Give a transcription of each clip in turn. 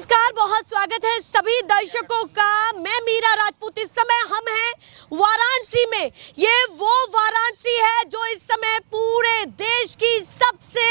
नमस्कार, बहुत स्वागत है सभी दर्शकों का। मैं मीरा राजपूत। इस समय हम हैं वाराणसी में। ये वो वाराणसी है जो इस समय पूरे देश की सबसे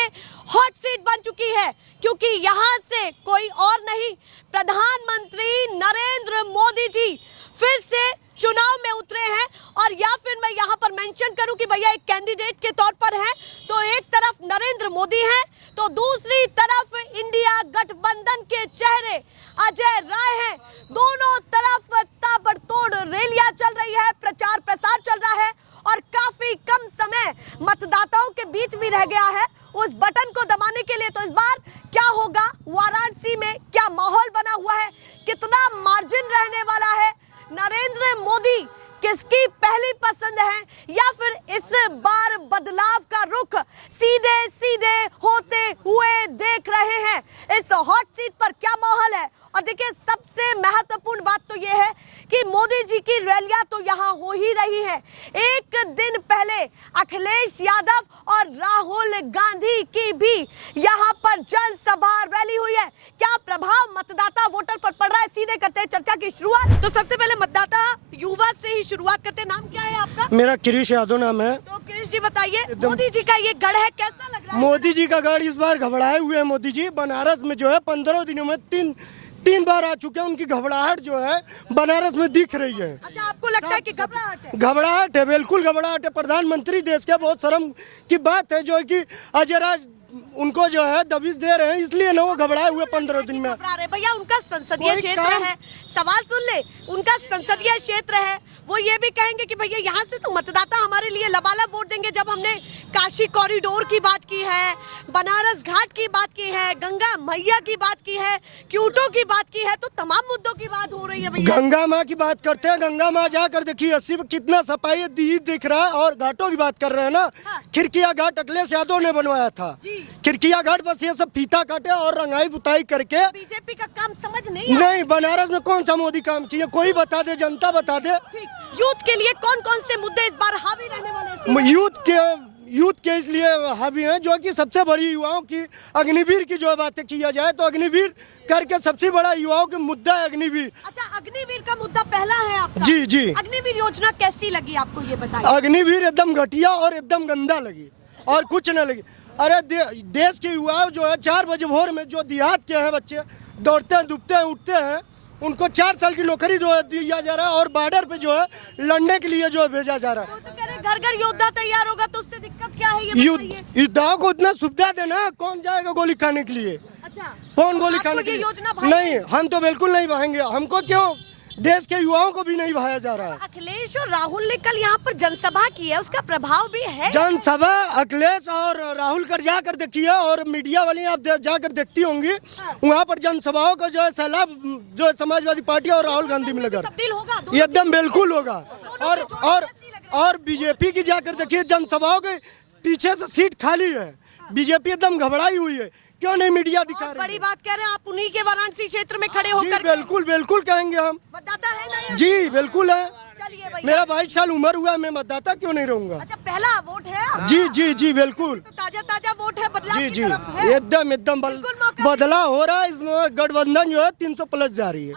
हॉट सीट बन चुकी है, क्योंकि यहाँ से कोई और नहीं, प्रधानमंत्री नरेंद्र मोदी जी फिर से चुनाव में उतरे हैं। और या फिर मैं यहाँ पर मेंशन करूं कि भैया एक कैंडिडेट के तौर पर है, तो एक तरफ नरेंद्र मोदी है तो दूसरी तरफ इंडिया गठबंधन के चेहरे अजय राय हैं। दोनों तरफ ताबड़तोड़ रैलियां चल रही है, प्रचार प्रसार चल रहा है और काफी कम समय मतदाताओं के बीच भी रह गया है उस बटन को दबाने के लिए। तो इस बार क्या होगा, वाराणसी में क्या माहौल बना हुआ है, कितना मार्जिन रहने वाला है, नरेंद्र मोदी किसकी पहली पसंद है, या फिर इस बार बदलाव का रुख सीधे सीधे होते हुए देख रहे हैं। इस हॉट सीट पर क्या माहौल है। और देखिए, सबसे महत्वपूर्ण बात तो यह है कि मोदी जी की रैलियां तो यहाँ हो ही रही है। एक दिन पहले अखिलेश यादव और राहुल गांधी की भी यहाँ पर जनसभा रैली हुई है। क्या प्रभाव मतदाता वोटर पर पड़ रहा है, सीधे करते हैं चर्चा की शुरुआत। तो सबसे पहले मतदाता युवा से ही शुरुआत करते हैं। नाम क्या है आपका? मेरा कृष यादव नाम है। तो कृष जी बताइए, मोदी जी का ये गढ़ है, कैसा लग रहा है? मोदी जी का गढ़ इस बार घबराए हुए हैं। मोदी जी बनारस में जो है 15 दिनों में तीन बार आ चुके हैं। उनकी घबराहट जो है बनारस में दिख रही है। अच्छा, आपको लगता है कि घबराहट है? घबराहट है, बिल्कुल घबराहट है। प्रधानमंत्री देश के, बहुत शर्म की बात है जो है कि अजय राज उनको जो है दबिश दे रहे हैं, इसलिए ना वो घबराए हुए 15 दिन में। भैया, उनका संसदीय क्षेत्र है, सवाल सुन ले, उनका संसदीय क्षेत्र है। वो ये भी कहेंगे कि भैया यहाँ से तो मतदाता हमारे लिए लबालब वोट देंगे। जब हमने काशी कॉरिडोर की बात की है, बनारस घाट की बात की है, गंगा मैया की बात की है, क्यूटो की बात की है, तो तमाम मुद्दों की बात हो रही है भैया। गंगा माँ की बात करते हैं। गंगा माँ जाकर देखिए 80 कितना सफाई दिख रहा है। और घाटों की बात कर रहे हैं ना, हाँ। खिड़किया घाट अखिलेश यादव ने बनवाया था। खिड़किया घाट बस ये सब फीता काटे और रंगाई पुताई करके। बीजेपी का काम समझ नहीं बनारस में कौन सा मोदी काम किया, कोई बता दे, जनता बता दे। यूथ के लिए कौन कौन से मुद्दे इस बार हावी रहने वाले हैं? यूथ के इसलिए हावी हैं जो कि सबसे बड़ी युवाओं की अग्निवीर की जो बातें किया जाए तो अग्निवीर करके सबसे बड़ा युवाओं का मुद्दा है अग्निवीर। अच्छा, अग्निवीर का मुद्दा पहला है आपका? जी जी। अग्निवीर योजना कैसी लगी आपको, ये बताइए। अग्निवीर एकदम घटिया और एकदम गंदा लगी और कुछ न लगी। अरे देश के युवा जो है 4 बजे भोर में जो देहात के हैं बच्चे, दौड़ते हैं, डूबते हैं, उठते हैं, उनको 4 साल की नौकरी जो है दिया जा रहा है और बॉर्डर पे जो है लड़ने के लिए जो है भेजा जा रहा है। तो कह रहे घर घर योद्धा तैयार होगा, तो उससे दिक्कत क्या है, ये बताइए। योद्धाओं को इतना सुविधा देना, कौन जाएगा गोली खाने के लिए? अच्छा, कौन गोली खाने के लिए? योजना नहीं, हम तो बिल्कुल नहीं भाएंगे। हमको क्यों, देश के युवाओं को भी नहीं भाया जा रहा है। अखिलेश और राहुल ने कल यहाँ पर जनसभा की है, उसका प्रभाव भी है। जनसभा अखिलेश और राहुल कर जाकर देखिए, और मीडिया वाली आप जाकर देखती होंगी। वहाँ पर जनसभाओं का जो है सैलाब जो है समाजवादी पार्टी और राहुल गांधी मिलकर तब्दील होगा, एकदम बिल्कुल होगा। और बीजेपी की जाकर देखिए, जनसभाओं के पीछे से सीट खाली है। बीजेपी एकदम घबराई हुई है, क्यों नहीं मीडिया दिखा रही? बड़ी बात कह रहे हैं आप, उन्हीं के वाराणसी क्षेत्र में खड़े होकर। बिल्कुल बिल्कुल कहेंगे हम। मतदाता है ना? जी बिल्कुल है। चलिए भैया, मेरा 22 साल उम्र हुआ, मैं मतदाता क्यों नहीं रहूंगा? अच्छा, पहला वोट है आपका? जी जी जी बिल्कुल। तो ताजा वोट है, बदलाव जी की जी, तरफ है। एकदम बदलाव हो रहा है। इसमें गठबंधन जो है 300 प्लस जा रही है।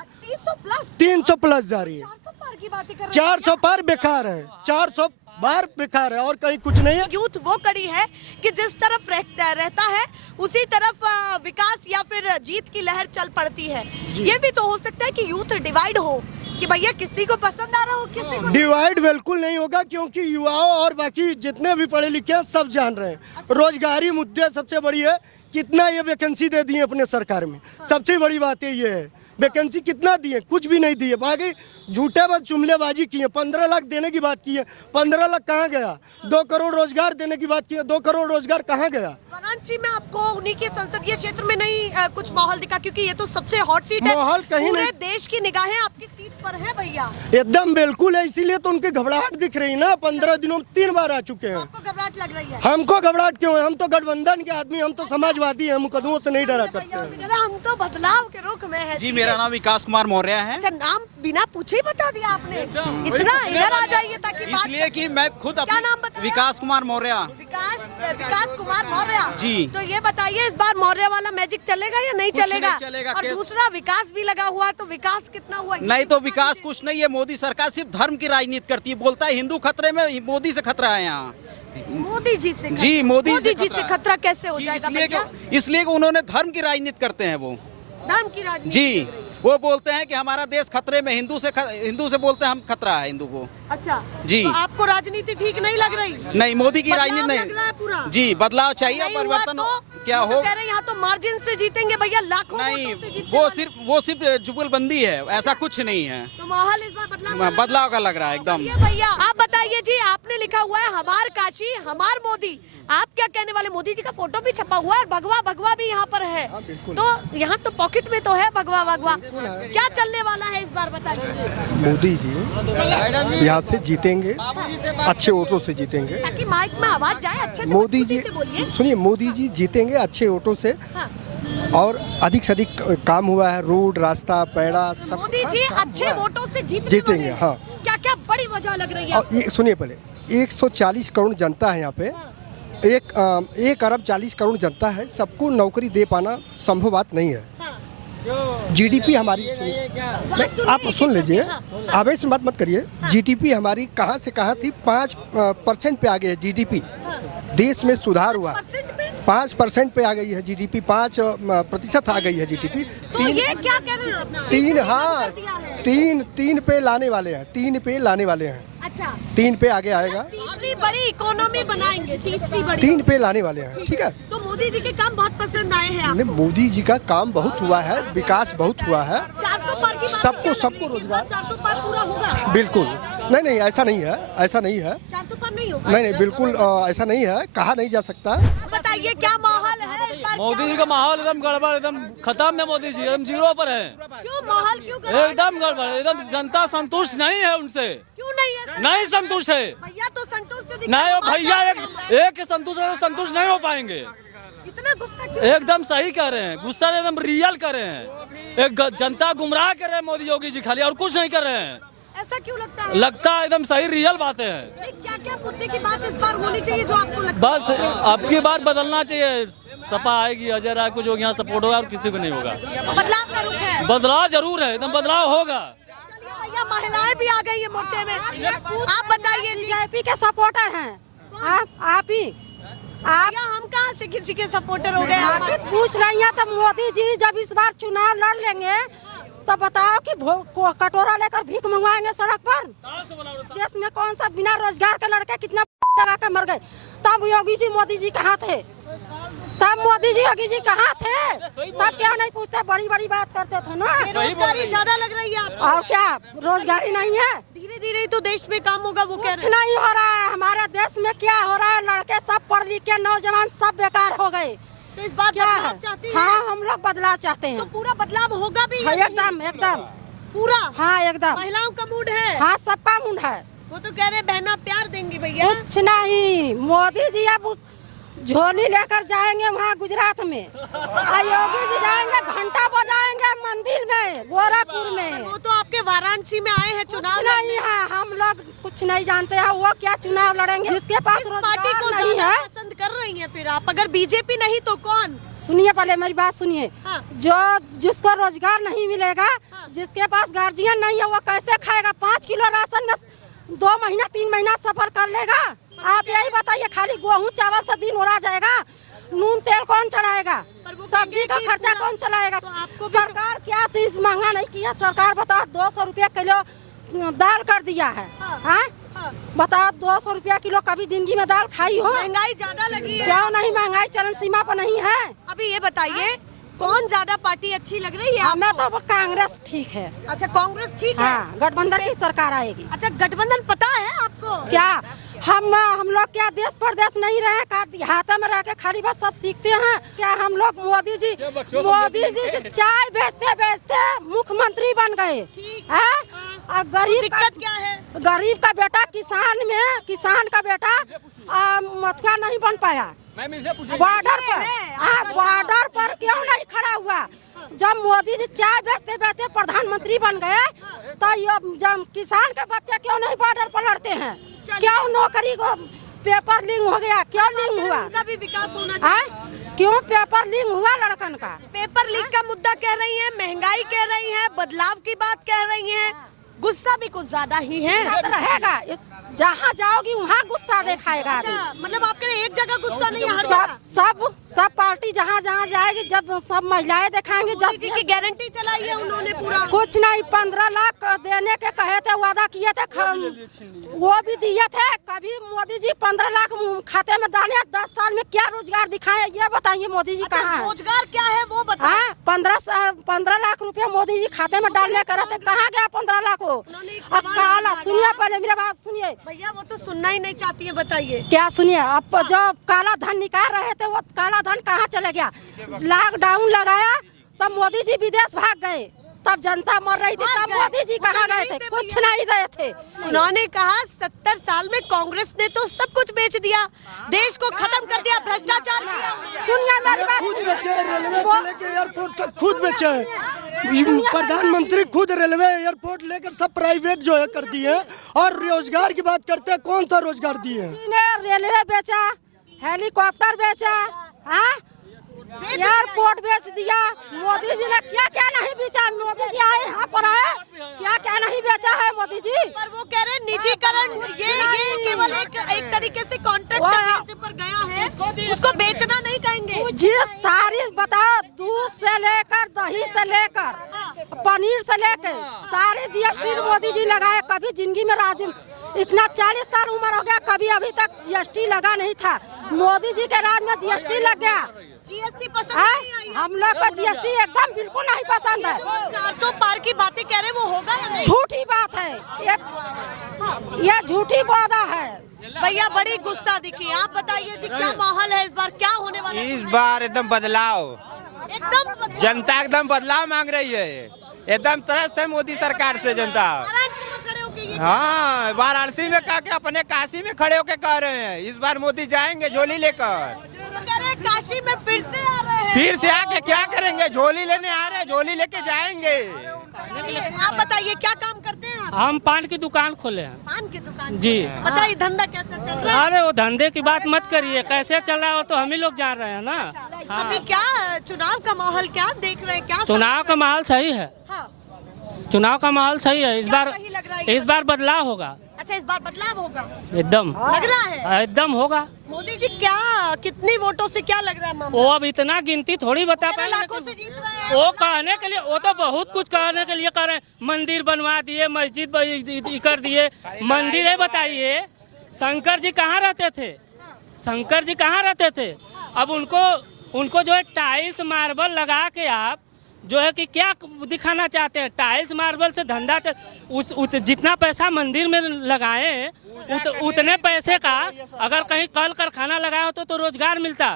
300 प्लस जा रही है। 400 पार की बात कर रहे हैं। 400 पार बेकार है, 400 बार बेकार है और कहीं कुछ नहीं है। यूथ वो कड़ी है कि जिस तरफ रहता है उसी तरफ विकास या फिर जीत की लहर चल पड़ती है। ये भी तो हो सकता है कि यूथ डिवाइड हो, कि भैया किसी को पसंद आ रहा हो, किसी को डिवाइड बिल्कुल नहीं होगा, क्योंकि युवाओं और बाकी जितने भी पढ़े लिखे हैं सब जान रहे हैं। अच्छा। रोजगारी मुद्दे सबसे बड़ी है। कितना ये वैकेंसी दे दी है अपने सरकार में, सबसे बड़ी बात ये है। वैकेंसी कितना दिए? कुछ भी नहीं दिए। बाकी झूठे बस जुमलेबाजी की है। 15 लाख देने की बात की है, 15 लाख कहाँ गया? 2 करोड़ रोजगार देने की बात की है, 2 करोड़ रोजगार कहाँ गया? वाराणसी में आपको उन्हीं के संसदीय क्षेत्र में नहीं कुछ माहौल दिखा, क्योंकि ये तो सबसे हॉट सीट है। माहौल कहीं पूरे देश की निगाहें आपकी सीट पर है भैया? एकदम बिल्कुल है, इसीलिए तो उनकी घबराहट दिख रही ना। 15 दिनों में 3 बार आ चुके हैं। आपको घबराहट लग रही है? हमको घबराहट क्यों है? हम तो गठबंधन के आदमी, हम तो समाजवादी हैं, मुकदमों से नहीं डरा करते हैं। हम तो बदलाव के रुख में है। जी, मेरा नाम विकास कुमार मौर्य है। अच्छा, नाम बिना पूछे ही बता दिया आपने। इतना इधर आ जाइए ताकि बात- इसलिए कि मैं खुद क्या नाम बताया? विकास कुमार मौर्य। विकास कुमार मौर्य जी। तो ये बताइए, इस बार मौर्य वाला मैजिक चलेगा या नहीं कुछ चलेगा? नहीं चलेगा। और दूसरा विकास भी लगा हुआ है, तो विकास कितना हुआ? नहीं तो विकास कुछ नहीं है। मोदी सरकार सिर्फ धर्म की राजनीति करती है। बोलता है हिंदू खतरे में, मोदी से खतरा है यहाँ। मोदी जी से जी, मोदी जी खतरा से है। खतरा कैसे हो जाएगा? इसलिए कि उन्होंने धर्म की राजनीति करते हैं वो। धर्म की राजनीति? जी, वो बोलते हैं कि हमारा देश खतरे में, हिंदू से बोलते हैं हम खतरा है हिंदू को। अच्छा जी। तो आपको राजनीति ठीक नहीं लग रही? नहीं, मोदी की बदलाव राजनीति लग रहा है पूरा? नहीं। जी, बदलाव चाहिए, नहीं हुआ परिवर्तन तो? क्या ये तो हो। कह रहे हैं यहाँ तो मार्जिन से जीतेंगे भैया, लाखों नहीं, वोटों से जीतने वो सिर्फ जुगलबंदी है, ऐसा कुछ नहीं है। तो माहौल इस बार बदलाव का लग रहा है एकदम। ये भैया आप बताइए जी, आपने लिखा हुआ है हमार काशी हमार मोदी, आप क्या कहने वाले? मोदी जी का फोटो भी छपा हुआ है और भगवा भगवा भी यहाँ पर है। तो यहाँ तो पॉकेट में तो है भगवा भगवा, क्या चलने वाला है इस बार बताइए? मोदी जी यहाँ से जीतेंगे, अच्छे वोटों से जीतेंगे। ताकि माइक में आवाज जाए अच्छे से। मोदी जी से बोलिए। सुनिए, मोदी जी जीतेंगे अच्छे वोटों से। हाँ। और अधिक से अधिक काम हुआ है, रोड, रास्ता, पैड़ा सब। मोदी जी काम अच्छे हुआ है। वोटों से जीतेंगे, हाँ। क्या क्या बड़ी वजह लग रही है? और ये सुनिए, पहले 140 करोड़ जनता है यहाँ पे। 1 अरब 40 करोड़ जनता है, सबको नौकरी दे पाना संभव बात नहीं है। जीडीपी हमारी नहीं, आप सुन लीजिए, आवेश में मत करिए। जीडीपी हमारी कहाँ से कहाँ थी, 5% पे आ गई है जीडीपी। देश में सुधार हुआ, 5% पे आ गई है जीडीपी, 5% आ गई है जीडीपी। तो ये क्या कह रहे हैं आप? 3 हाँ 3 पे लाने वाले हैं, 3 पे लाने वाले हैं। अच्छा, 3 पे आगे आएगा, तीसरी बड़ी इकोनॉमी बनाएंगे, तीसरी बड़ी। 3 पे लाने वाले हैं, ठीक है। तो मोदी जी के काम बहुत पसंद आए हैं आपको? मोदी जी का काम बहुत हुआ है, विकास बहुत हुआ है। 400 पार की बात सबको क्या सबको लग रही है? रोजगार 400 पार पूरा होगा? बिल्कुल नहीं, ऐसा नहीं है, ऐसा नहीं है। 400 पार नहीं होगा? नहीं, बिल्कुल ऐसा नहीं है, कहा नहीं जा सकता। आप बताइए क्या माहौल है इस बार? मोदी जी का माहौल एकदम गड़बड़, एकदम खत्म है। मोदी जी एकदम जीरो पर है। क्यों माहौल क्यों गड़बड़? एकदम गड़बड़, एकदम जनता संतुष्ट नहीं है उनसे, क्यों नहीं है? नहीं संतुष्ट है। भैया तो संतुष्ट तो दिखा- नहीं, वो भैया एक के संतुष्ट है, संतुष्ट नहीं हो पाएंगे। इतना गुस्सा क्यों? एकदम सही कह रहे हैं, गुस्सा एकदम रियल कर रहे हैं। एक जनता गुमराह कर रहे हैं मोदी योगी जी, खाली और कुछ नहीं कर रहे हैं। ऐसा क्यों लगता है? लगता है एकदम सही रियल बात है। क्या क्या मुद्दे की बात इस बार होनी चाहिए जो आपको लगता बस अब की बार बदलना चाहिए। सपा आएगी, अजय राय को जो यहाँ सपोर्ट होगा और किसी को नहीं होगा। है? बदलाव का रुख है। बदलाव जरूर है, एकदम बदलाव होगा। चलिए भैया, महिलाएं भी आ गई है मोर्चे में। आप बताइए जी। बीजेपी के सपोर्टर हैं आप ही। आप भैया, हम कहाँ से किसी के सपोर्टर हो गए? आप ही पूछ रही हैं तो मोदी जी जब इस बार चुनाव लड़ लेंगे तो बताओ कि कटोरा लेकर भीख मंगवाएंगे सड़क पर? देश में कौन सा बिना रोजगार के लड़के कितना लगा के मर गए? तब योगी जी मोदी जी कहाँ थे? तब मोदी जी योगी जी कहाँ थे? तब क्यों नहीं पूछते? बड़ी बड़ी बात करते थे ना। बेरोजगारी ज्यादा लग रही है आपको? और क्या रोजगारी नहीं है? धीरे धीरे ही तो देश में काम होगा, वो कह कुछ रहे हैं। नहीं हो रहा है हमारे देश में। क्या हो रहा है? लड़के सब पढ़ लिख के नौजवान सब बेकार हो गए। तो इस बार क्या बदलाव है? चाहती हैं? हाँ, हम लोग बदलाव चाहते तो हैं। पूरा बदलाव होगा भी? हाँ, या नहीं? एकदम एकदम पूरा? हाँ एकदम। महिलाओं का मूड है? हाँ, सबका मुंड है। वो तो कह रहे बहना प्यार देंगी भैया। कुछ नहीं, मोदी जी अब झोली लेकर जाएंगे वहाँ गुजरात में, योगी जी जाएंगे घंटा बजाएंगे मंदिर में गोरखपुर में। वो तो आपके वाराणसी में आए हैं चुनाव कुछ नहीं है, हम लोग कुछ नहीं जानते हैं वो क्या चुनाव लड़ेंगे। जिसके पास किस पार्टी को रोजगार नहीं ज्यादा है। पसंद कर रही हैं फिर आप? अगर बीजेपी नहीं तो कौन? सुनिए, पहले मेरी बात सुनिए। हाँ। जो जिसको रोजगार नहीं मिलेगा, जिसके पास गार्जियन नहीं है, वो कैसे खाएगा? 5 किलो राशन में 2 महीना 3 महीना सफर कर लेगा? आप यही बताइए, खाली गेहूँ चावल से दिन उड़ा जाएगा? नून तेल कौन चढ़ाएगा? पर वो सब्जी का कहेंगे कि खर्चा पूरा- कौन चलाएगा? तो आपको भी सरकार क्या चीज महंगा नहीं किया? सरकार बताओ 200 रुपया किलो दाल कर दिया है। हाँ। हाँ? हाँ। बताओ 200 रुपया किलो कभी जिंदगी में दाल खाई हो? महंगाई ज्यादा लगी है। क्यों नहीं? महंगाई चरम सीमा पर नहीं है। अभी ये बताइए, कौन ज्यादा पार्टी अच्छी लग रही है हमें आपको? तो कांग्रेस ठीक है। अच्छा, कांग्रेस ठीक है। हाँ, गठबंधन की सरकार आएगी। अच्छा, गठबंधन पता है आपको? क्या हम लोग क्या देश परदेश नहीं रहे? का देहात में रह के खाली बस सब सीखते हैं क्या? हम लोग मोदी जी चाय बेचते बेचते मुख्यमंत्री बन गए। ठीक। हाँ? हाँ। और गरीब दिक्कत क्या है? गरीब का बेटा किसान का बेटा मुखिया नहीं बन पाया। बॉर्डर पर बॉर्डर पर क्यों नहीं खड़ा हुआ? जब मोदी जी चाय बेचते बेचते प्रधानमंत्री बन गए तो जब किसान के बच्चे क्यों नहीं बॉर्डर पर लड़ते हैं? क्यों नौकरी को पेपर लीक हो गया? क्यों लीक हुआ? उनका भी विकास होना चाहिए। क्यों पेपर लीक हुआ लड़कन का? पेपर लीक का मुद्दा कह रही हैं, महंगाई कह रही हैं, बदलाव की बात कह रही हैं, गुस्सा भी कुछ ज्यादा ही है। रहेगा, जहाँ जाओगी वहाँ गुस्सा दिखाएगा। अच्छा, मतलब आपके लिए एक जगह गुस्सा नहीं है, हर जगह सब पार्टी जहाँ जाएगी, जब सब महिलाएं दिखाएंगी, जब मोदी जी की गारंटी चलाई है उन्होंने पूरा। कुछ नहीं, 15 लाख देने के कहे थे, वादा किए थे, वो भी दिए थे। कभी मोदी जी 15 लाख खाते में डाले, 10 साल में क्या रोजगार दिखाए ये बताइए? मोदी जी कहाँ है? रोजगार क्या है वो बताएं। 15 लाख रुपया मोदी जी खाते में डालने का रहते, कहाँ गया 15 लाख? अब काला सुनिए, पहले मेरा बात सुनिए भैया, वो तो सुनना ही नहीं चाहती है, बताइए क्या सुनिए। अब जो काला धन निकाल रहे थे, वो काला धन कहाँ चले गया? लॉकडाउन लगाया तब मोदी जी विदेश भाग गए, तब जनता मर रही थी, तब मोदी जी कहाँ गए थे? कुछ नहीं गए थे। उन्होंने कहा 70 साल में कांग्रेस ने तो सब कुछ बेच दिया, देश को खत्म कर दिया, भ्रष्टाचार किया। सुनिए मेरी बात, खुद बेचे हैं, रेलवे से लेके एयरपोर्ट तक खुद बेचे हैं। प्रधानमंत्री खुद रेलवे एयरपोर्ट लेकर सब प्राइवेट जो है कर दिए, और रोजगार की बात करते हैं, कौन सा रोजगार दिए? रेलवे बेचा, हेलीकॉप्टर बेचा, एयरपोर्ट बेच दिया। मोदी जी ने क्या क्या नहीं बेचा? मोदी जी आए यहाँ पर आए, क्या क्या नहीं बेचा है मोदी जी? पर वो कह रहे हैं निजीकरण, ये केवल एक तरीके से कॉन्ट्रैक्ट बेसिस पर गया है, उसको बेचना नहीं कहेंगे। जी सारी बताओ, दूध से लेकर दही से लेकर पनीर से लेकर सारे जीएसटी मोदी जी लगाए। कभी जिंदगी में राज इतना 40 साल उम्र हो गया, कभी अभी तक जीएसटी लगा नहीं था। मोदी जी के राज में जीएसटी लग गया। जीएसटी पसंद नहीं आई? हम लोग को जीएसटी एकदम बिल्कुल नहीं पसंद है। 400 पार की बातें कह रहे, वो होगा या नहीं? झूठी बात है ये झूठी वादा है। भैया बड़ी गुस्सा दिखी, आप बताइए जी क्या माहौल है इस बार, क्या होने वाला है? इस बार एकदम बदलाव, एकदम जनता एकदम बदलाव मांग रही है, एकदम त्रस्त है मोदी सरकार से जनता। वाराणसी में खड़े होके ये हाँ, वाराणसी में कह के अपने काशी में खड़े होके कह रहे हैं इस बार मोदी जाएंगे झोली लेकर। कह रहे हैं काशी में फिर से आ रहे हैं। फिर से आके क्या करेंगे? झोली लेने आ रहे हैं, झोली लेके जाएंगे। आप बताइए क्या काम करते हैं आप? हम पान की दुकान खोले हैं। पान की दुकान जी। बताइए धंधा कैसा चल रहा है? अरे वो धंधे की बात मत करिए, कैसे चल रहा है वो तो हम ही लोग जान रहे हैं ना। अभी क्या चुनाव का माहौल क्या देख रहे हैं? क्या चुनाव का माहौल सही है, हाँ। चुनाव का माहौल सही है। क्या सही लग रहा है? इस बार बदलाव होगा। अच्छा, इस बार बदलाव होगा एकदम लग रहा है, एकदम होगा। मोदी जी क्या कितनी वोटों से क्या लग रहा है मामला? वो अब इतना गिनती थोड़ी बता पाए, लाखों से जीत रहे हैं। वो कहने के लिए, वो तो बहुत कुछ कहने के लिए कर रहे हैं। मंदिर बनवा दिए, मस्जिद कर दिए, मंदिर है। बताइए शंकर जी कहाँ रहते थे? शंकर जी कहाँ रहते थे? अब उनको जो है टाइल्स मार्बल लगा के आप जो है कि क्या दिखाना चाहते हैं? टाइल्स मार्बल से धंधा जितना पैसा मंदिर में लगाए उतने पैसे का अगर कहीं कल कारखाना लगाया होता तो रोजगार मिलता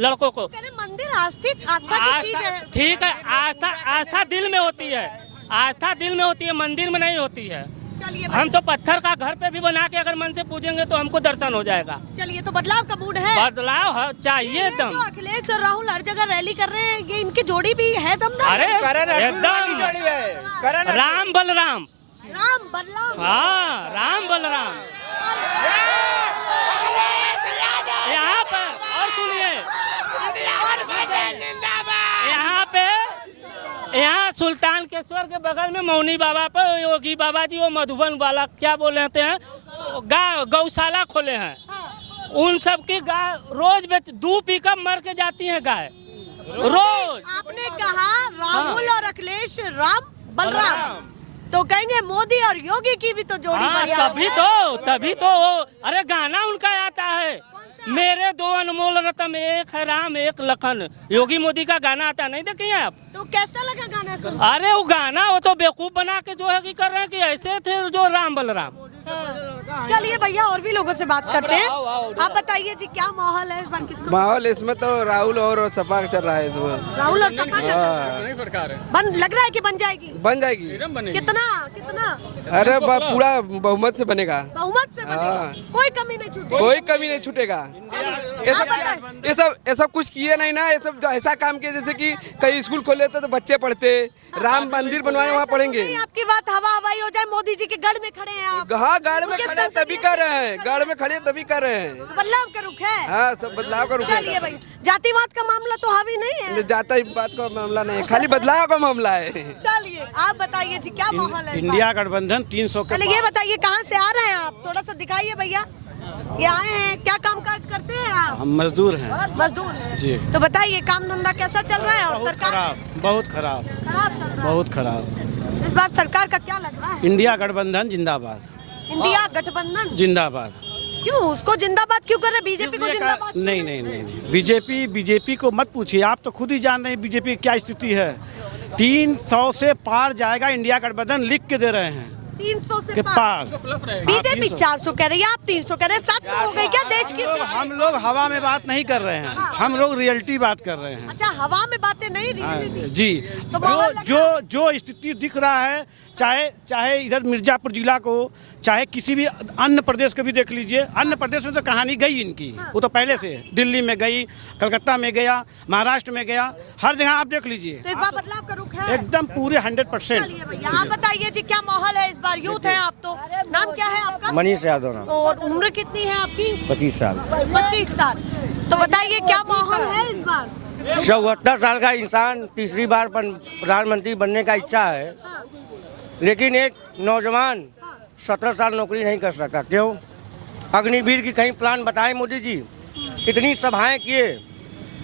लड़कों को। मंदिर आस्था की चीज है। ठीक है, आस्था दिल में होती है, आस्था दिल में होती है, मंदिर में नहीं होती है। चलिए हम तो पत्थर का घर पे भी बना के अगर मन से पूजेंगे तो हमको दर्शन हो जाएगा। चलिए, तो बदलाव का मूड है, बदलाव चाहिए एकदम। जो अखिलेश और राहुल हर जगह रैली कर रहे हैं, ये इनकी जोड़ी भी है दमदार। अरे एकदम राम बलराम, राम बलराम, हाँ राम बलराम। यहाँ पे और सुनिए, यहाँ सुल्तानकेश्वर के बगल में मौनी बाबा पे योगी बाबा जी वो मधुबन वाला क्या बोल रहे हैं गौशाला खोले हैं। उन सब की गाय रोज 2 पिकअप मर के जाती हैं गाय रोज। आपने कहा राहुल और अखिलेश राम बलराम, तो कहेंगे मोदी और योगी की भी तो जोड़ी बढ़िया। तभी तो अरे गाना उनका आता है, मेरे 2 अनमोल रत्न, एक है राम एक लखन। योगी मोदी का गाना आता, नहीं देखे आप? तो कैसा लगा गाना सुन? अरे वो गाना वो तो बेवकूफ बना के जो है कि कर रहे हैं कि ऐसे थे जो राम बलराम। चलिए भैया और भी लोगों से बात करते हैं। आप बताइए जी क्या माहौल है इस बार, किसको? माहौल इसमें तो राहुल और सपा चल रहा है इसमें। राहुल और सपा बन लग रहा है कि बन जाएगी? बन जाएगी। कितना कितना? अरे पूरा बहुमत से बनेगा। बहुमत से बनेगा, कोई कमी नहीं छूटेगी। कोई कमी नहीं छूटेगा। ये सब कुछ किए नहीं ना, ये सब ऐसा काम किए जैसे कि कहीं स्कूल खोले तो बच्चे पढ़ते, राम मंदिर बनवाए वहाँ पढ़ेंगे। आपकी बात हवा हवाई हो जाए, मोदी जी के गढ़ में खड़े हैं आप। हाँ, गढ़ में खड़े तभी कर रहे हैं, गढ़ में खड़े तभी कर रहे हैं। बदलाव का रुख है। हाँ, सब बदलाव का रुख है। चलिए भाई, जातिवाद का मामला तो हावी नहीं है। जातिवाद का मामला नहीं है, खाली बदलाव का मामला है। चलिए आप बताइए जी क्या माहौल है? इंडिया गठबंधन 300 पहले ये बताइए कहाँ से आ रहे हैं आप, थोड़ा सा दिखाइए भैया। ये आए हैं, क्या काम काज करते हैं आप? हम मजदूर हैं। मजदूर हैं जी। तो बताइए काम धंधा कैसा चल रहा है? और सरकार बहुत खराब खराब चल रहा है। बहुत खराब। इस बार सरकार का क्या लग रहा है? इंडिया गठबंधन जिंदाबाद। इंडिया गठबंधन जिंदाबाद। क्यों उसको जिंदाबाद क्यों कर रहे हैं? बीजेपी को जिंदाबाद? नहीं, बीजेपी को मत पूछिए, आप तो खुद ही जान रहे हैं बीजेपी की क्या स्थिति है। 300 से पार जाएगा इंडिया गठबंधन, लिख के दे रहे हैं। 300 से पार। बीजेपी 400 कह रही है, आप 300 कह रहे हैं। 700 हो गई क्या देश की? हम लोग हवा में बात नहीं कर रहे हैं, हम लोग रियलिटी बात कर रहे हैं। अच्छा, हवा में बातें नहीं, रियलिटी। जी, तो जो स्थिति दिख रहा है, चाहे इधर मिर्जापुर जिला को, चाहे किसी भी अन्य प्रदेश को भी देख लीजिए। अन्य प्रदेश में तो कहानी गई इनकी, वो तो पहले से दिल्ली में गई, कलकत्ता में गया, महाराष्ट्र में गया, हर जगह आप देख लीजिए। तो इस बार बदलाव का रुख है एकदम पूरे 100%। चलिए भैया आप बताइए जी क्या माहौल है इस बार? यूथ है आप तो, नाम क्या है आपका? मनीष यादव नाम। और उम्र कितनी है आपकी? 25 साल। 25 साल। तो बताइए क्या माहौल है इस बार? 74 साल का इंसान तीसरी बार प्रधानमंत्री बनने का इच्छा है, लेकिन एक नौजवान 17 साल नौकरी नहीं कर सकता। क्यों? अग्निवीर की कहीं प्लान बताएं मोदी जी? इतनी सभाएं किए,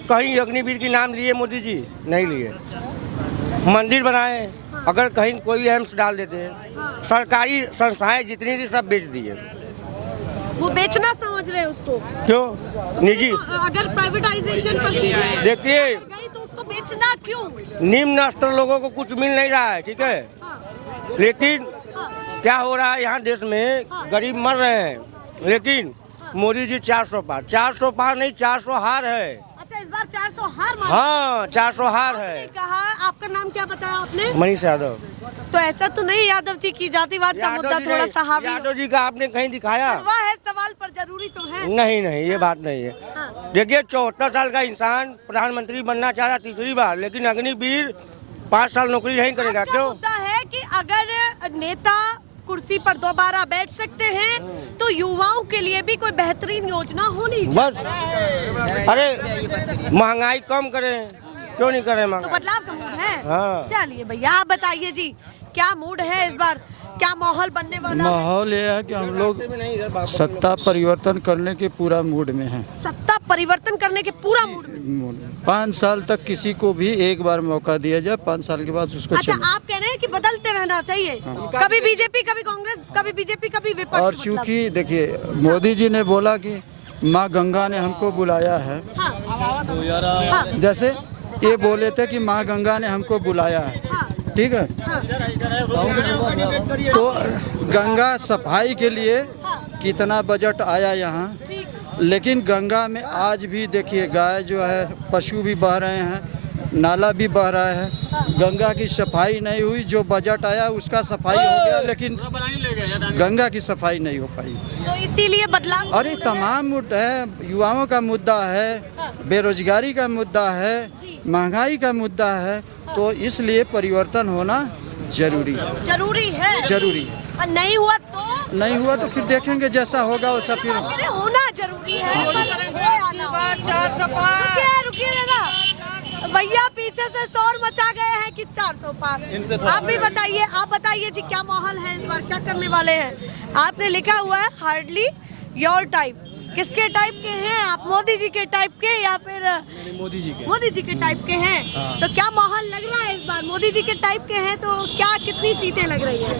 कहीं अग्निवीर की नाम लिए मोदी जी? नहीं लिए। मंदिर बनाए, अगर कहीं कोई एम्स डाल देते, सरकारी संस्थाएं जितनी थी सब बेच दिए। वो बेचना समझ रहे हैं उसको? क्यों? निजी। अगर प्राइवेटाइजेशन पर चीजें देखिए गई तो उसको बेचना क्यों? निम्न स्तर लोगों को कुछ मिल नहीं रहा है, ठीक है, लेकिन क्या हो रहा है यहाँ देश में, गरीब मर रहे हैं, लेकिन मोदी जी 400 पार नहीं, 400 हार है। अच्छा, इस बार 400 हार माना? हाँ, 400 हार है। कहा आपका नाम क्या बताया आपने? मनीष यादव। तो ऐसा तो नहीं यादव जी की जातिवाद का मुद्दा थोड़ा सा हावी? यादव जी का आपने कहीं दिखाया? है सवाल पर जरूरी तो है। नहीं, ये बात नहीं है। देखिए 74 साल का इंसान प्रधानमंत्री बनना चाह रहा तीसरी बार, लेकिन अग्निवीर 5 साल नौकरी नहीं करेगा। क्यों? मुद्दा है कि अगर नेता कुर्सी पर दोबारा बैठ सकते हैं तो युवाओं के लिए भी कोई बेहतरीन योजना होनी चाहिए। बस, अरे महंगाई कम करें, क्यों नहीं करें महंगाई? तो बदलाव का मूड है। हाँ। चलिए भैया आप बताइए जी क्या मूड है इस बार, क्या माहौल बनने वाला है? माहौल ये है कि हम लोग सत्ता परिवर्तन करने के पूरा मूड में हैं। सत्ता परिवर्तन करने के पूरा मूड में? 5 साल तक किसी को भी एक बार मौका दिया जाए, 5 साल के बाद उसको अच्छा, आप कह रहे हैं कि बदलते रहना चाहिए। कभी बीजेपी, कभी कांग्रेस, कभी बीजेपी, कभी विपक्ष। और चूंकि देखिए मोदी जी ने बोला कि माँ गंगा ने हमको बुलाया है, जैसे ये बोले थे कि माँ गंगा ने हमको बुलाया है, ठीक है, तो गंगा सफाई के लिए कितना बजट आया यहाँ, लेकिन गंगा में आज भी देखिए गाय जो है, पशु भी बह रहे हैं, नाला भी बह रहा है, गंगा की सफाई नहीं हुई। जो बजट आया उसका सफाई हो गया, लेकिन गंगा की सफाई नहीं हो पाई। तो इसीलिए बदलाव। अरे तमाम मुद्दा है, युवाओं का मुद्दा है, बेरोजगारी का मुद्दा है, महंगाई का मुद्दा है, तो इसलिए परिवर्तन होना जरूरी है। जरूरी है। और नहीं हुआ तो फिर देखेंगे जैसा होगा वैसा फिर होना जरूरी है। रुकिए ना भैया, पीछे से शोर मचा गए हैं कि 400 पार। आप भी बताइए, आप बताइए जी क्या माहौल है इस बार, क्या करने वाले हैं? आपने लिखा हुआ है हार्डली योर टाइप। किसके टाइप के हैं आप? मोदी जी के टाइप के या फिर मोदी जी के टाइप के हैं? तो क्या माहौल लग रहा है इस बार? मोदी जी के टाइप के हैं तो क्या कितनी सीटें लग रही है?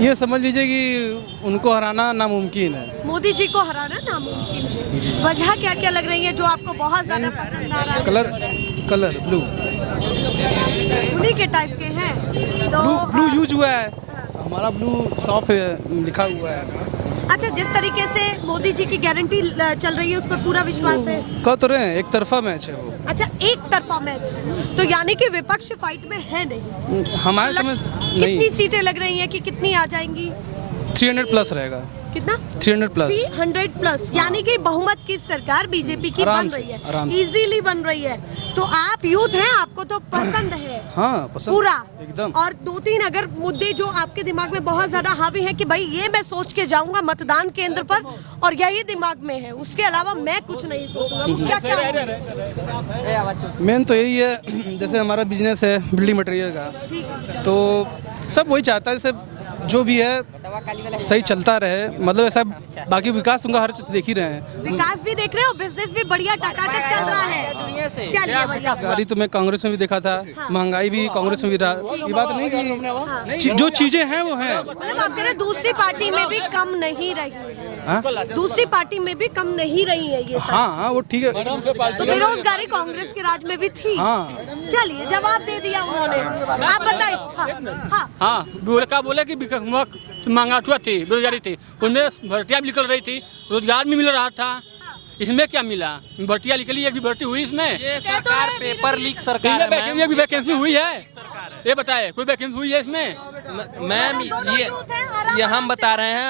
ये समझ लीजिए कि उनको हराना नामुमकिन है। मोदी जी को हराना नामुमकिन है। वजह क्या क्या लग रही है जो आपको बहुत ज्यादा पसंद आ रहा है? कलर ब्लू, उन्हीं के टाइप के हैं तो ब्लू यूज हुआ है। हमारा ब्लू शॉप है, लिखा हुआ है। अच्छा, जिस तरीके से मोदी जी की गारंटी चल रही है उस पर पूरा विश्वास है? कह तो रहे हैं एक तरफा मैच है वो। अच्छा, एक तरफा मैच है, तो यानी कि विपक्ष फाइट में है नहीं। हमारे समझ नहीं। कितनी सीटें लग रही हैं कि कितनी आ जाएंगी? 300 प्लस रहेगा। कितना? 300 प्लस। 300 प्लस, यानी कि बहुमत की सरकार बीजेपी की बन रही है, इजीली बन रही है। तो आप यूथ हैं, आपको तो पसंद है। हाँ, पसंद पूरा एकदम। और 2-3 अगर मुद्दे जो आपके दिमाग में बहुत ज्यादा हावी है कि भाई ये मैं सोच के जाऊंगा मतदान केंद्र पर और यही दिमाग में है, उसके अलावा मैं कुछ नहीं सोचूंगा, वो क्या क्या है? मेन तो यही है, जैसे हमारा बिजनेस है बिल्डिंग मटेरियल का, तो सब वही चाहता है जैसे जो भी है सही चलता रहे, मतलब ऐसा बाकी विकास तुमका हर चीज देख ही रहे हैं। विकास भी देख रहे हो, बिजनेस भी बढ़िया टकाटक चल रहा है। चलिए भैया, गाड़ी तो मैं कांग्रेस में भी देखा था, महंगाई भी कांग्रेस में भी रहा। ये बात नहीं कि जो चीजें हैं वो हैं। मतलब आप कह रहे दूसरी पार्टी में भी कम नहीं रही है, दूसरी पार्टी में भी कम नहीं रही है ये। हाँ, वो ठीक है। तो बेरोजगारी कांग्रेस के राज में भी थी। चलिए, जवाब दे दिया उन्होंने। आप बताइए। हाँ, बोले कि महंगाई थी, बेरोजगारी थी, उनमें भर्तियाँ भी निकल रही थी, रोजगार भी मिल रहा था। इसमें क्या मिला? भर्तियाँ निकली, एक भी भर्ती हुई इसमें? ये सरकार पेपर लीक सरकार है। ये भी वैकेंसी हुई है? ये बताए कोई वैकेंसी हुई है इसमें? मैम ये हम बता रहे हैं,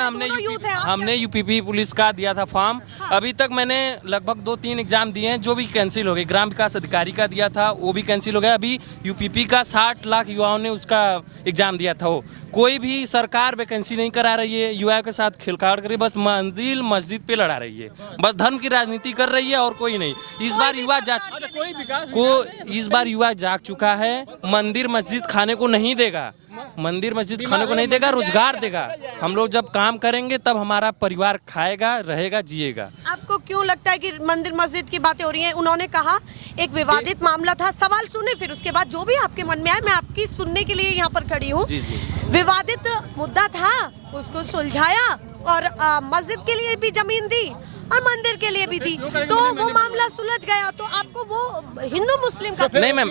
हमने यूपीपी पुलिस का दिया था फॉर्म। अभी तक मैंने लगभग 2-3 एग्जाम दिए हैं जो भी कैंसिल हो गए। ग्राम विकास अधिकारी का दिया था, वो भी कैंसिल हो गया। अभी यूपीपी का 60 लाख युवाओं ने उसका एग्जाम दिया था। वो कोई भी सरकार वैकेंसी नहीं करा रही है, युवाओं के साथ खिलवाड़ कर रही है, बस मंदिर मस्जिद पे लड़ा रही है, बस धर्म की राजनीति कर रही है और कोई नहीं। इस बार युवा जाग चुका है। मंदिर मस्जिद खाने को नहीं देगा, मंदिर मस्जिद खाने को नहीं देगा, रोजगार देगा। हम लोग जब काम करेंगे तब हमारा परिवार खाएगा, रहेगा, जिएगा। आपको क्यों लगता है कि मंदिर मस्जिद की बातें हो रही हैं? उन्होंने कहा एक विवादित मामला था, सवाल सुने, फिर उसके बाद जो भी आपके मन में आए, मैं आपकी सुनने के लिए यहाँ पर खड़ी हूँ। विवादित मुद्दा था, उसको सुलझाया और मस्जिद के लिए भी जमीन दी और मंदिर के लिए भी दी, तो वो मामला सुलझ गया। तो आपको वो हिंदू मुस्लिम का नहीं मैम,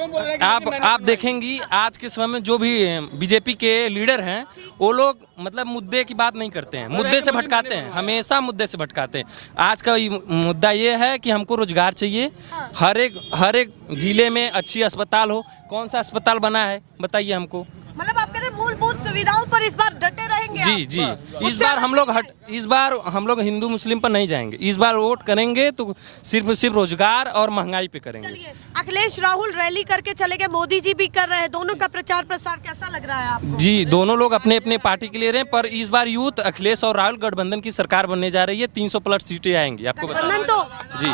आप देखेंगी आज के समय में जो भी बीजेपी के लीडर हैं वो लोग मतलब मुद्दे की बात नहीं करते हैं, मुद्दे से भटकाते हैं, हमेशा मुद्दे से भटकाते हैं। आज का मुद्दा ये है कि हमको रोजगार चाहिए, हर एक जिले में अच्छी अस्पताल हो। कौन सा अस्पताल बना है बताइए हमको। मतलब आप कह रहे हैं मूलभूत सुविधाओं पर इस बार डटे रहेंगे? जी, इस बार हम लोग हिंदू मुस्लिम पर नहीं जाएंगे। इस बार वोट करेंगे तो सिर्फ रोजगार और महंगाई पे करेंगे। अखिलेश राहुल रैली करके चले गए, मोदी जी भी कर रहे हैं, दोनों का प्रचार प्रसार कैसा लग रहा है आपको? जी, दोनों लोग अपने अपने पार्टी के लिए रहे, पर इस बार यूथ अखिलेश और राहुल गठबंधन की सरकार बनने जा रही है। 300+ सीटें आएंगी, आपको गठबंधन तो जी,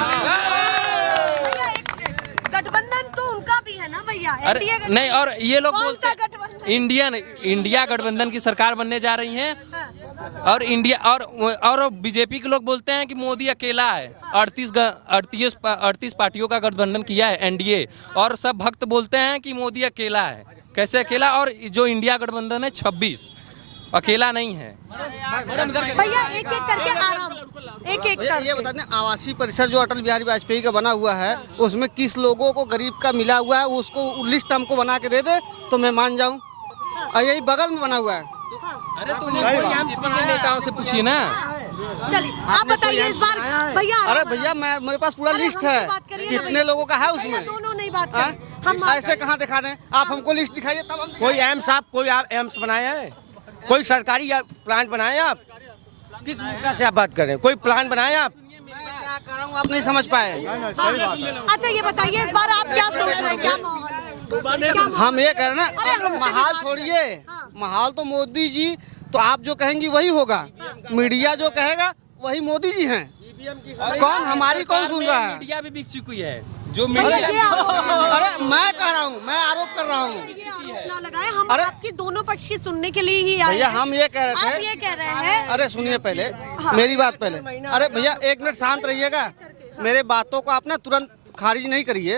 गठबंधन तो उनका भी है ना भैया। अरे नहीं, और ये लोग बोलते हैं इंडिया गठबंधन की सरकार बनने जा रही है और इंडिया और बीजेपी के लोग बोलते हैं कि मोदी अकेला है। 38 पार्टियों का गठबंधन किया है एनडीए, और सब भक्त बोलते हैं कि मोदी अकेला है। कैसे अकेला? और जो इंडिया गठबंधन है 26, अकेला नहीं है। भैया एक एक करके आराम, एक एक करके ये बता दें, आवासीय परिसर जो अटल बिहारी वाजपेयी का बना हुआ है उसमें किस लोगों को गरीब का मिला हुआ है, उसको लिस्ट हमको बना के दे दे तो मैं मान जाऊं। और यही बगल में बना हुआ है। अरे तो नेताओं से पूछिए ना। चलिए आप बताइए इस बार भैया। अरे भैया मेरे पास पूरा लिस्ट है, कितने लोगों का है उसमें। दोनों नहीं बात करें, हम ऐसे कहाँ दिखा दें? आप हमको लिस्ट दिखाइए तब हम। कोई एम्स बनाया है? कोई सरकारी प्लान बनाए आप? किस मुद्दा से आप बात कर रहे हैं? कोई प्लान बनाए आप? मैं क्या कर रहा हूँ आप नहीं समझ पाए। अच्छा ये बताइए इस बार आप क्या सोच रहे हैं, क्या माहौल है? हम ये कह रहे ना, माहौल छोड़िए, माहौल तो मोदी जी, तो आप जो कहेंगी वही होगा, मीडिया जो कहेगा वही मोदी जी हैं। कौन हमारी कौन सुन रहा है? मीडिया भी बिक चुकी है जो मीडिया। अरे मैं कह रहा हूँ, मैं आरोप कर रहा हूँ। ना लगाए, हम आपकी दोनों पक्ष की सुनने के लिए ही आए। भैया हम ये कह रहे थे, आप ये कह रहे हैं। अरे सुनिए पहले मेरी बात पहले। अरे भैया 1 मिनट शांत रहिएगा, मेरे बातों को आप ना तुरंत खारिज नहीं करिए।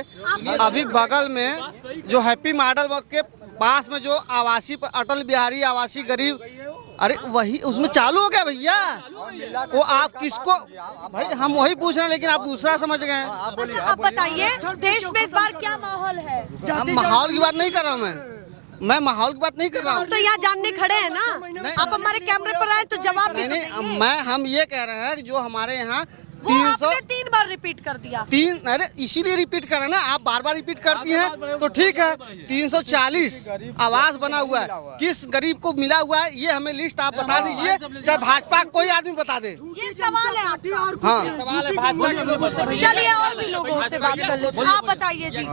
अभी बगल में जो हैप्पी मॉडल के पास में जो आवासीय अटल बिहारी आवासीय गरीब, अरे वही उसमें चालू हो गया भैया। वो आप किसको भाई, हम वही पूछ रहे हैं लेकिन आप दूसरा समझ गए। आप बताइए देश में इस बार क्या माहौल है? माहौल की बात नहीं कर रहा हूँ मैं, मैं माहौल की बात नहीं कर रहा हूँ। तो यहाँ जानने खड़े हैं ना, आप हमारे कैमरे पर आए तो जवाब नहीं, हम ये कह रहे हैं कि जो हमारे यहाँ वो आपने 3 बार रिपीट कर दिया। अरे इसीलिए रिपीट कर रहे हैं ना, आप बार बार रिपीट करती हैं तो ठीक है। 340 आवास बना हुआ है, किस गरीब को मिला हुआ है ये हमें लिस्ट आप बता दीजिए, चाहे भाजपा कोई आदमी बता दे। ये सवाल है आपका। हाँ सवाल है भाजपा के लोगों से। चलिए और भी लोगों से बात कर लेते हैं। आप बताइए जी,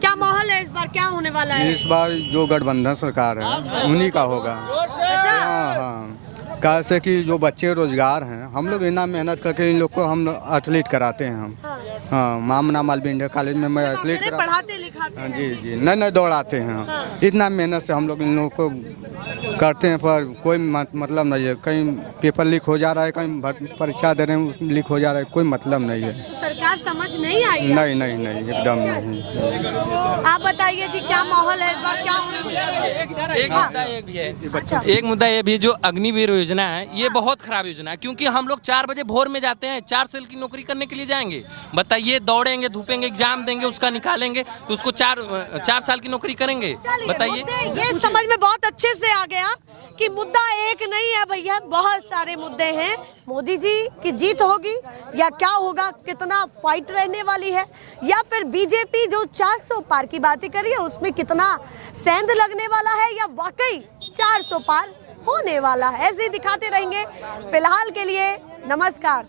क्या माहौल है इस बार, क्या होने वाला है? इस बार जो गठबंधन सरकार है उन्हीं का होगा। हाँ, कैसे कि जो बच्चे रोजगार हैं, हम लोग इतना मेहनत करके इन लोग को हम एथलीट कराते हैं हम। हाँ, मामना मालवीय इंटर कॉलेज में मैं एथलीट पढ़ाते लिखाते हैं। जी, नहीं दौड़ाते हैं। इतना मेहनत से हम लोग इन लोगों को करते हैं, पर कोई मतलब नहीं है। कहीं पेपर लीक हो जा रहा है, कहीं परीक्षा दे रहे हैं लीक हो जा रहा है, कोई मतलब नहीं है। सरकार समझ नहीं आई? नहीं, एकदम नहीं। आप बताइए जी, क्या माहौल है इस बार, क्या होने वाला है? एक मुद्दा ये भी, जो अग्निवीर योजना है ये बहुत खराब योजना है, क्योंकि हम लोग 4 बजे भोर में जाते हैं, 4 साल की नौकरी करने के लिए जाएंगे। बताइए, दौड़ेंगे, धूपेंगे, एग्जाम देंगे, उसका निकालेंगे तो उसको 4 साल की नौकरी करेंगे। बताइए, ये समझ में बहुत अच्छे से आ गया कि मुद्दा एक नहीं है भैया, बहुत सारे मुद्दे हैं। मोदी जी की जीत होगी या क्या होगा, कितना फाइट रहने वाली है, या फिर बीजेपी जो 400 पार की बातें करी है उसमें कितना सेंध लगने वाला है, या वाकई 400 पार होने वाला है। ऐसे ही दिखाते रहेंगे। फिलहाल के लिए नमस्कार।